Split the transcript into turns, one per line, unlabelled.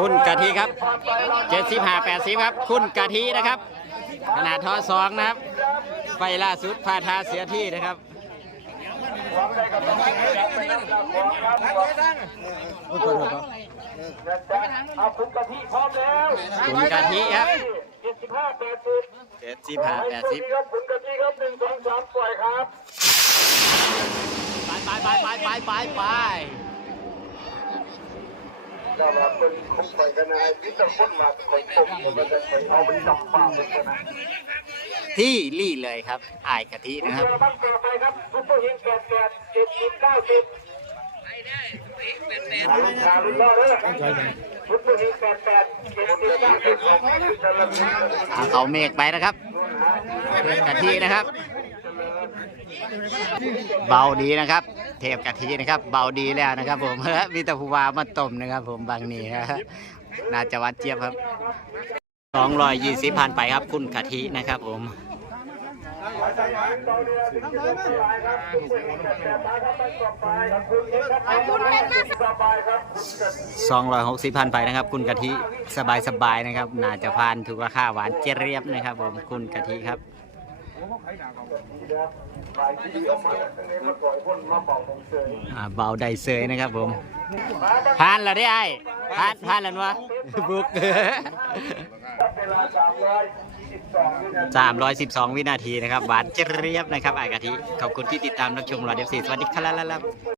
คุณกะทิครับเจ็ดสิบห้าแปดสิบครับ คุณกะทินะครับ ขนาดทอสองนะครับ ไฟล่าสุดพาทาเสียที่นะครับ
เอาคุณกะทิพร้อมแล้ว
คุณกะทิครับ
เจ็ดสิบห้าแปดสิบ
เจ็ดสิบห้าแปดสิบ
ครับคุณกะทิครับหนึ่งสองสามปล่อยครับ
ไปไปไปไปไปไป ไป
ก็ว่าเป็นคงปล่อยกันนะพิจารณามาคอยต้มมันจะคอยเอาไปจับปากมันนะ
ที่รี่เลยครับอายกะทินะครับ
เรือบ้างต่อไปครับซุปเปอร์ฮิงแปดแปดเจ็ดสิบเก้าสิบชาลุนรอดเลยซุปเปอร์ฮิงแปดแปดเจ็ดสิบเก้าสิบ
เอาเขาเมฆไปนะครับกะทินะครับ เบาดีนะครับ เทพกะทินะครับ เบาดีแล้วนะครับ ผมมีต่ผู้ว่ามาต้มนะครับ ผมบางนี้ครับน่าจะวัดเจี๊ยบครับสองร้อยยี่สิบพันไปครับ คุณกะทินะครับ ผมสองร้อยหกสิบพันไปนะครับ คุณกะทิสบายสบายๆนะครับ น่าจะพานถูกราคาหวานเจี๊ยบนะครับ ผมคุณกะทิครับ อ่าเบาได้เซยนะครับผมพานแล้วได้ไอ้พานพานแล้ววะบุกสามร้อยสิบสองวินาทีนะครับหวานเจี๊ยบนะครับไอ้กะทิขอบคุณที่ติดตามรับชมรอเดฟซีสวัสดีครับ